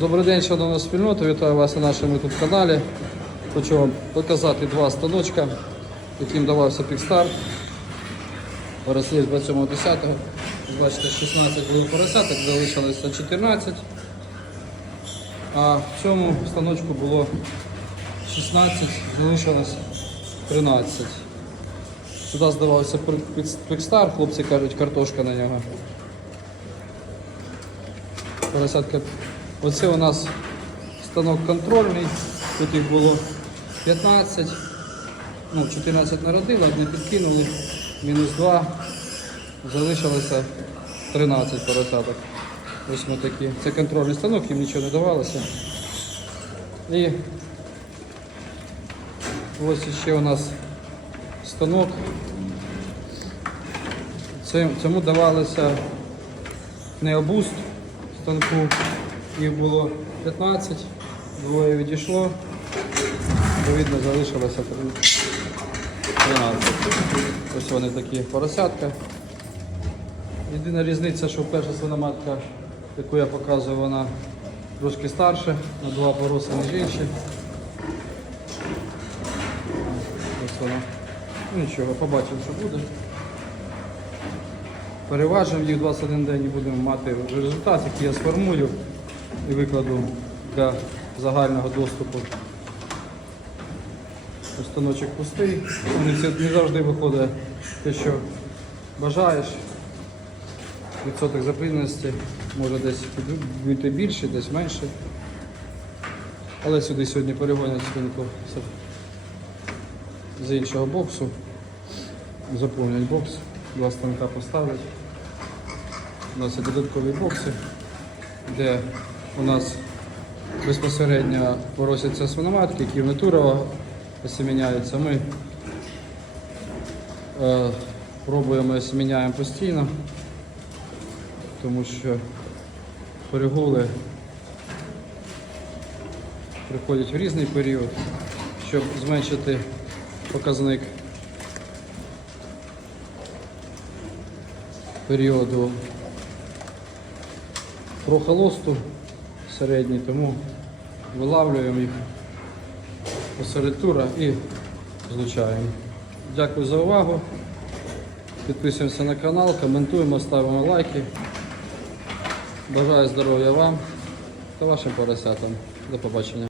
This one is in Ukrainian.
Добрий день, шановна спільнота. Вітаю вас на нашому тут каналі. Хочу вам показати два станочка, яким давався пікстар. Поросли з 27.10. Бачите, 16 було поросяток, залишилося 14. А в цьому станочку було 16, залишилось 13. Сюди здавався пікстар, хлопці кажуть, картошка на нього. Поросятка. Оце у нас станок контрольний. Тут їх було 15. Ну, 14 народили, одне підкинули, мінус 2. Залишилося 13 поросяток. Ось ми такі. Це контрольний станок, їм нічого не давалося. І ось ще у нас станок. Цьому давалося необуст станку. Їх було 15, двоє відійшло. Відповідно, залишилося 13. Ось вони такі поросятка. Єдина різниця, що перша свиноматка, яку я показую, вона трошки старша, на два пороси ніж інші. Ось вона. Ну нічого, побачимо, що буде. Переважимо їх 21 день і будемо мати результат, який я сформую і викладу для загального доступу. Станочок пустий. Не завжди виходить те, що бажаєш. Відсоток запильності може десь бути більше, десь менше. Але сюди сьогодні перегонять свинку з іншого боксу. Заповнять бокс, два станка поставлять. У нас є додаткові бокси, де у нас безпосередньо поросяться свиноматки, натурово осіміняються. Ми е, пробуємо осіміняємо постійно, тому що перегули приходять в різний період, щоб зменшити показник періоду прохолосту середній, тому вилавлюємо їх посеред тура і злучаємо. Дякую за увагу. Підписуємося на канал, коментуємо, ставимо лайки. Бажаю здоров'я вам та вашим поросятам. До побачення.